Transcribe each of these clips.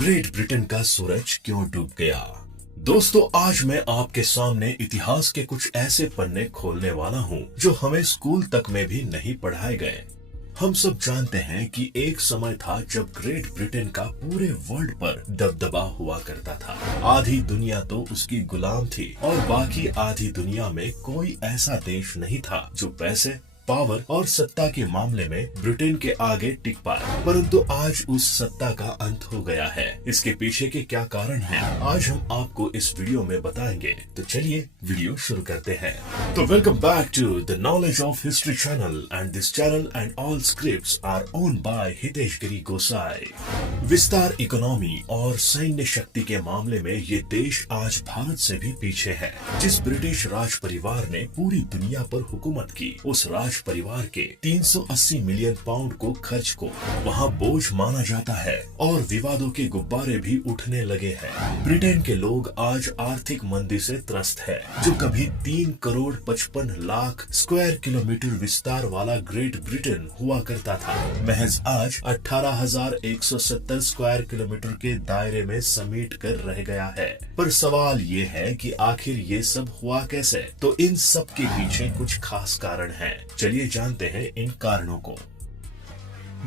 Great Britain का सूरज क्यों डूब गया। दोस्तों, आज मैं आपके सामने इतिहास के कुछ ऐसे पन्ने खोलने वाला हूँ जो हमें स्कूल तक में भी नहीं पढ़ाए गए। हम सब जानते हैं कि एक समय था जब ग्रेट ब्रिटेन का पूरे वर्ल्ड पर दबदबा हुआ करता था। आधी दुनिया तो उसकी गुलाम थी और बाकी आधी दुनिया में कोई ऐसा देश नहीं था जो पैसे, पावर और सत्ता के मामले में ब्रिटेन के आगे टिक पाए। परंतु आज उस सत्ता का अंत हो गया है। इसके पीछे के क्या कारण हैं, आज हम आपको इस वीडियो में बताएंगे। तो चलिए वीडियो शुरू करते हैं। तो welcome back to the knowledge of history channel and this channel and all scripts are owned by Hitesh Giri Gosai. विस्तार, इकोनॉमी और सैन्य शक्ति के मामले में ये देश आज भारत से भी पीछे है। जिस ब्रिटिश राज परिवार ने पूरी दुनिया पर हुकूमत की, उस राज परिवार के 380 मिलियन पाउंड को खर्च को वहाँ बोझ माना जाता है और विवादों के गुब्बारे भी उठने लगे हैं। ब्रिटेन के लोग आज आर्थिक मंदी से त्रस्त है। जो कभी 3 करोड़ 55 लाख स्क्वायर किलोमीटर विस्तार वाला ग्रेट ब्रिटेन हुआ करता था, महज आज 18,170 स्क्वायर किलोमीटर के दायरे में समेट कर रह गया है। पर सवाल ये है कि आखिर ये सब हुआ कैसे? तो इन सब के पीछे कुछ खास कारण है। चलिए जानते हैं इन कारणों को।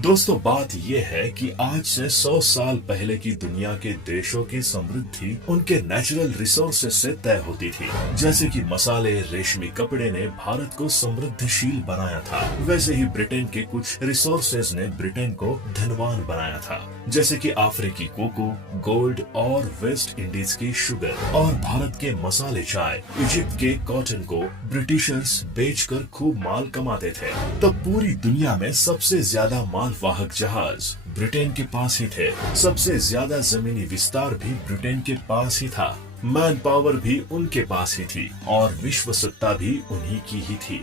दोस्तों, बात यह है कि आज से 100 साल पहले की दुनिया के देशों की समृद्धि उनके नेचुरल रिसोर्सेज से तय होती थी। जैसे कि मसाले, रेशमी कपड़े ने भारत को समृद्धशील बनाया था, वैसे ही ब्रिटेन के कुछ रिसोर्सेज ने ब्रिटेन को धनवान बनाया था। जैसे कि अफ्रीकी कोको, गोल्ड और वेस्ट इंडीज की शुगर और भारत के मसाले, चाय, इजिप्ट के कॉटन को ब्रिटिशर्स बेचकर खूब माल कमाते थे। तब पूरी दुनिया में सबसे ज्यादा मालवाहक जहाज ब्रिटेन के पास ही थे। सबसे ज्यादा जमीनी विस्तार भी ब्रिटेन के पास ही था। मैन पावर भी उनके पास ही थी और विश्व सत्ता भी उन्हीं की ही थी।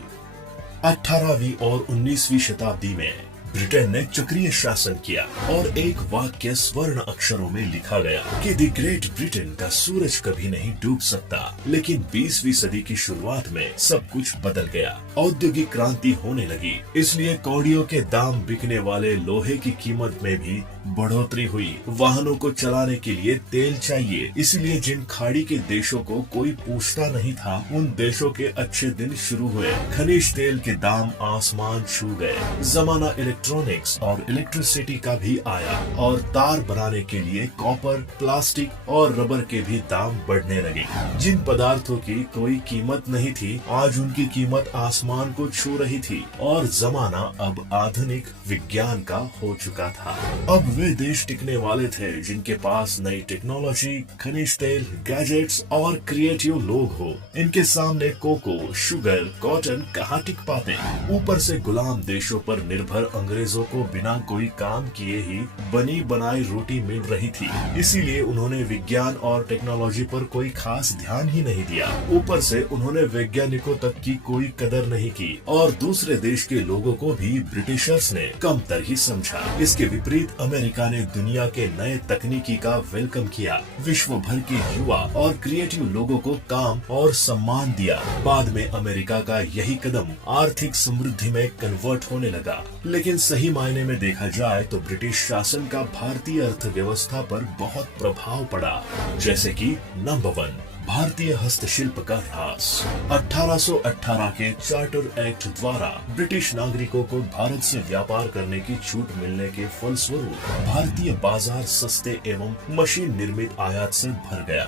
18वीं और 19वीं शताब्दी में ब्रिटेन ने चक्रीय शासन किया और एक वाक्य स्वर्ण अक्षरों में लिखा गया कि द ग्रेट ब्रिटेन का सूरज कभी नहीं डूब सकता। लेकिन 20वीं सदी की शुरुआत में सब कुछ बदल गया। औद्योगिक क्रांति होने लगी, इसलिए कौड़ियों के दाम बिकने वाले लोहे की कीमत में भी बढ़ोतरी हुई। वाहनों को चलाने के लिए तेल चाहिए, इसलिए जिन खाड़ी के देशों को कोई पूछता नहीं था, उन देशों के अच्छे दिन शुरू हुए। खनिज तेल के दाम आसमान छू गए। जमाना इलेक्ट्रॉनिक्स और इलेक्ट्रिसिटी का भी आया और तार बनाने के लिए कॉपर, प्लास्टिक और रबर के भी दाम बढ़ने लगे। जिन पदार्थों की कोई कीमत नहीं थी, आज उनकी कीमत आसमान को छू रही थी और जमाना अब आधुनिक विज्ञान का हो चुका था। अब वे देश टिकने वाले थे जिनके पास नई टेक्नोलॉजी, खनिज तेल, गैजेट्स और क्रिएटिव लोग हो। इनके सामने कोको, शुगर, कॉटन कहाँ टिक पाते। ऊपर से गुलाम देशों पर निर्भर अंग्रेजों को बिना कोई काम किए ही बनी बनाई रोटी मिल रही थी। इसीलिए उन्होंने विज्ञान और टेक्नोलॉजी पर कोई खास ध्यान ही नहीं दिया। ऊपर से उन्होंने वैज्ञानिकों तक की कोई कदर नहीं की और दूसरे देश के लोगों को भी ब्रिटिशर्स ने कमतर ही समझा। इसके विपरीत अमेरिका ने दुनिया के नए तकनीकी का वेलकम किया। विश्व भर के युवा और क्रिएटिव लोगों को काम और सम्मान दिया। बाद में अमेरिका का यही कदम आर्थिक समृद्धि में कन्वर्ट होने लगा। लेकिन सही मायने में देखा जाए तो ब्रिटिश शासन का भारतीय अर्थव्यवस्था पर बहुत प्रभाव पड़ा। जैसे कि नंबर 1, भारतीय हस्तशिल्प का ह्रास। 1818 के चार्टर एक्ट द्वारा ब्रिटिश नागरिकों को भारत से व्यापार करने की छूट मिलने के फलस्वरूप भारतीय बाजार सस्ते एवं मशीन निर्मित आयात से भर गया।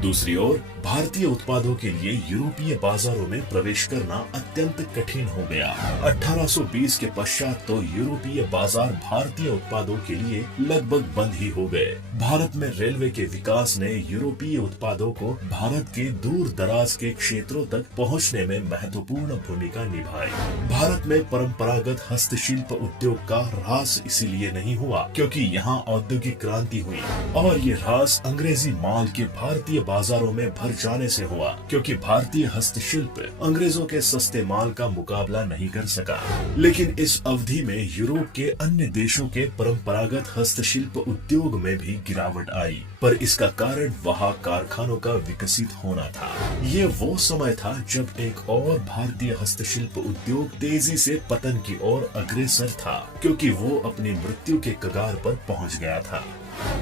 दूसरी ओर भारतीय उत्पादों के लिए यूरोपीय बाजारों में प्रवेश करना अत्यंत कठिन हो गया। 1820 के पश्चात तो यूरोपीय बाजार भारतीय उत्पादों के लिए लगभग बंद ही हो गए। भारत में रेलवे के विकास ने यूरोपीय उत्पादों को भारत के दूर दराज के क्षेत्रों तक पहुंचने में महत्वपूर्ण भूमिका निभाई। भारत में परंपरागत हस्तशिल्प उद्योग का ह्रास इसीलिए नहीं हुआ क्योंकि यहाँ औद्योगिक क्रांति हुई और ये ह्रास अंग्रेजी माल के भारतीय बाजारों में भर जाने से हुआ, क्योंकि भारतीय हस्तशिल्प अंग्रेजों के सस्ते माल का मुकाबला नहीं कर सका। लेकिन इस अवधि में यूरोप के अन्य देशों के परंपरागत हस्तशिल्प उद्योग में भी गिरावट आई, पर इसका कारण वहाँ कारखानों का विकसित होना था। ये वो समय था जब एक और भारतीय हस्तशिल्प उद्योग तेजी से पतन की ओर अग्रसर था, क्योंकि वो अपनी मृत्यु के कगार पर पहुंच गया था।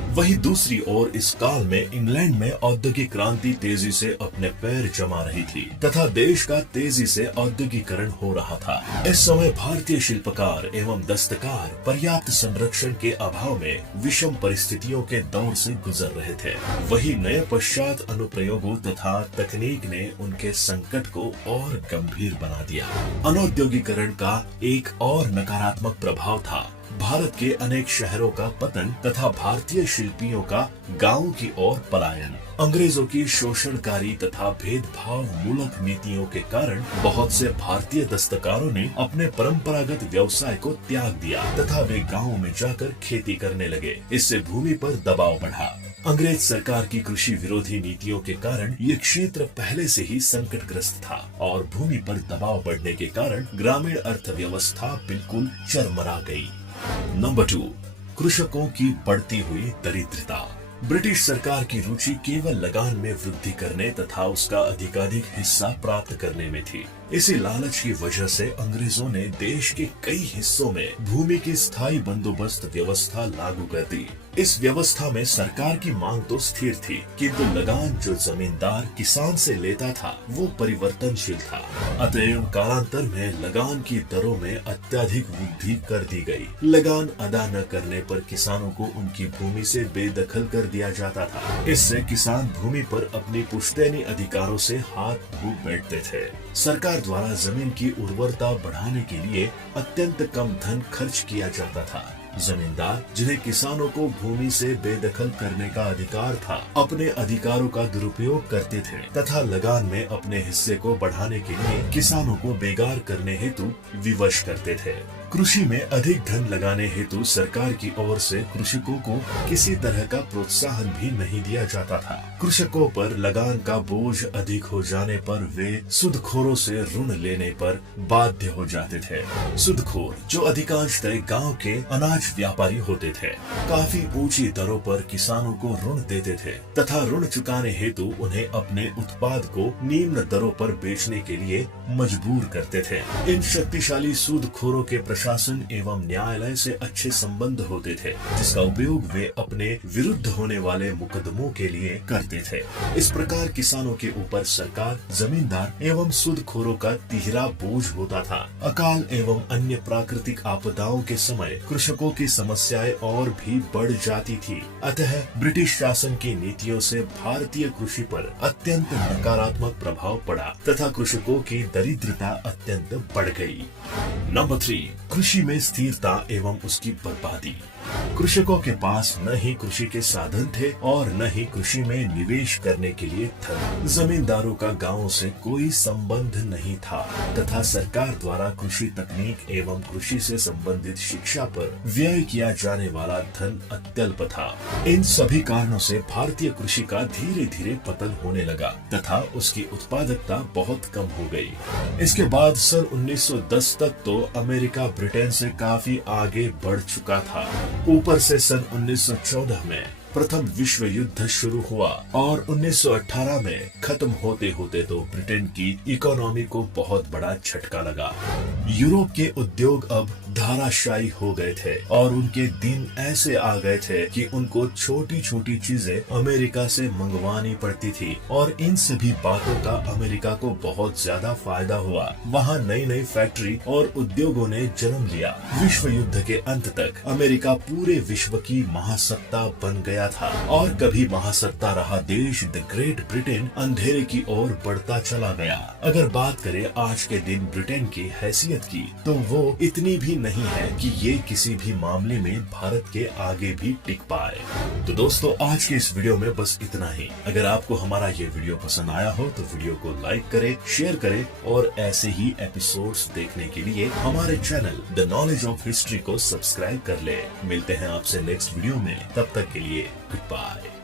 वहीं दूसरी ओर इस काल में इंग्लैंड में औद्योगिक क्रांति तेजी से अपने पैर जमा रही थी तथा देश का तेजी से औद्योगिकरण हो रहा था। इस समय भारतीय शिल्पकार एवं दस्तकार पर्याप्त संरक्षण के अभाव में विषम परिस्थितियों के दौर से गुजर रहे थे। वही नए पश्चात अनुप्रयोगों तथा तकनीक ने उनके संकट को और गंभीर बना दिया। अनौद्योगिकरण का एक और नकारात्मक प्रभाव था भारत के अनेक शहरों का पतन तथा भारतीय शिल्पियों का गांव की ओर पलायन। अंग्रेजों की शोषणकारी तथा भेदभाव मूलक नीतियों के कारण बहुत से भारतीय दस्तकारों ने अपने परंपरागत व्यवसाय को त्याग दिया तथा वे गांवों में जाकर खेती करने लगे। इससे भूमि पर दबाव बढ़ा। अंग्रेज सरकार की कृषि विरोधी नीतियों के कारण ये क्षेत्र पहले से ही संकटग्रस्त था और भूमि पर दबाव बढ़ने के कारण ग्रामीण अर्थव्यवस्था बिल्कुल चरमरा गई। नंबर 2, कृषकों की बढ़ती हुई दरिद्रता। ब्रिटिश सरकार की रुचि केवल लगान में वृद्धि करने तथा उसका अधिकाधिक हिस्सा प्राप्त करने में थी। इसी लालच की वजह से अंग्रेजों ने देश के कई हिस्सों में भूमि की स्थायी बंदोबस्त व्यवस्था लागू कर दी। इस व्यवस्था में सरकार की मांग तो स्थिर थी, किंतु लगान जो जमींदार किसान से लेता था वो परिवर्तनशील था। अतएव कालांतर में लगान की दरों में अत्यधिक वृद्धि कर दी गई। लगान अदा न करने पर किसानों को उनकी भूमि से बेदखल कर दिया जाता था। इससे किसान भूमि पर अपनी पुश्तैनी अधिकारों से हाथ धो बैठते थे। सरकार द्वारा जमीन की उर्वरता बढ़ाने के लिए अत्यंत कम धन खर्च किया जाता था। जमींदार जिन्हें किसानों को भूमि से बेदखल करने का अधिकार था, अपने अधिकारों का दुरुपयोग करते थे तथा लगान में अपने हिस्से को बढ़ाने के लिए किसानों को बेगार करने हेतु विवश करते थे। कृषि में अधिक धन लगाने हेतु सरकार की ओर से कृषकों को किसी तरह का प्रोत्साहन भी नहीं दिया जाता था। कृषकों पर लगान का बोझ अधिक हो जाने पर वे सूदखोरों से ऋण लेने पर बाध्य हो जाते थे। सूदखोर जो अधिकांशतः गांव के अनाज व्यापारी होते थे, काफी ऊंची दरों पर किसानों को ऋण देते थे तथा ऋण चुकाने हेतु उन्हें अपने उत्पाद को निम्न दरों पर बेचने के लिए मजबूर करते थे। इन शक्तिशाली सूदखोरों के प्रशासन एवं न्यायालय से अच्छे संबंध होते थे, जिसका उपयोग वे अपने विरुद्ध होने वाले मुकदमों के लिए करते थे। इस प्रकार किसानों के ऊपर सरकार, जमींदार एवं सूदखोरों का तिहरा बोझ होता था। अकाल एवं अन्य प्राकृतिक आपदाओं के समय कृषकों की समस्याएं और भी बढ़ जाती थी। अतः ब्रिटिश शासन की नीतियों से भारतीय कृषि पर अत्यंत नकारात्मक प्रभाव पड़ा तथा कृषकों की दरिद्रता अत्यंत बढ़ गई। नंबर 3, कृषि में स्थिरता एवं उसकी बर्बादी। कृषकों के पास न ही कृषि के साधन थे और न ही कृषि में निवेश करने के लिए धन। जमींदारों का गांवों से कोई संबंध नहीं था तथा सरकार द्वारा कृषि तकनीक एवं कृषि से संबंधित शिक्षा पर व्यय किया जाने वाला धन अत्यल्प था। इन सभी कारणों से भारतीय कृषि का धीरे धीरे पतन होने लगा तथा उसकी उत्पादकता बहुत कम हो गई। इसके बाद सन 1910 तक तो अमेरिका ब्रिटेन से काफी आगे बढ़ चुका था। ऊपर से सन 1914 में प्रथम विश्व युद्ध शुरू हुआ और 1918 में खत्म होते होते तो ब्रिटेन की इकोनॉमी को बहुत बड़ा झटका लगा। यूरोप के उद्योग अब धाराशायी हो गए थे और उनके दिन ऐसे आ गए थे कि उनको छोटी छोटी चीजें अमेरिका से मंगवानी पड़ती थी और इन सभी बातों का अमेरिका को बहुत ज्यादा फायदा हुआ। वहाँ नई नई फैक्ट्री और उद्योगों ने जन्म लिया। विश्व युद्ध के अंत तक अमेरिका पूरे विश्व की महासत्ता बन गया था और कभी महासत्ता रहा देश द ग्रेट ब्रिटेन अंधेरे की ओर बढ़ता चला गया। अगर बात करें आज के दिन ब्रिटेन की हैसियत की, तो वो इतनी भी नहीं है कि ये किसी भी मामले में भारत के आगे भी टिक पाए। तो दोस्तों, आज के इस वीडियो में बस इतना ही। अगर आपको हमारा ये वीडियो पसंद आया हो तो वीडियो को लाइक करें, शेयर करें और ऐसे ही एपिसोड्स देखने के लिए हमारे channel the knowledge of history को सब्सक्राइब कर ले। मिलते हैं आपसे नेक्स्ट वीडियो में, तब तक के लिए गुड बाय।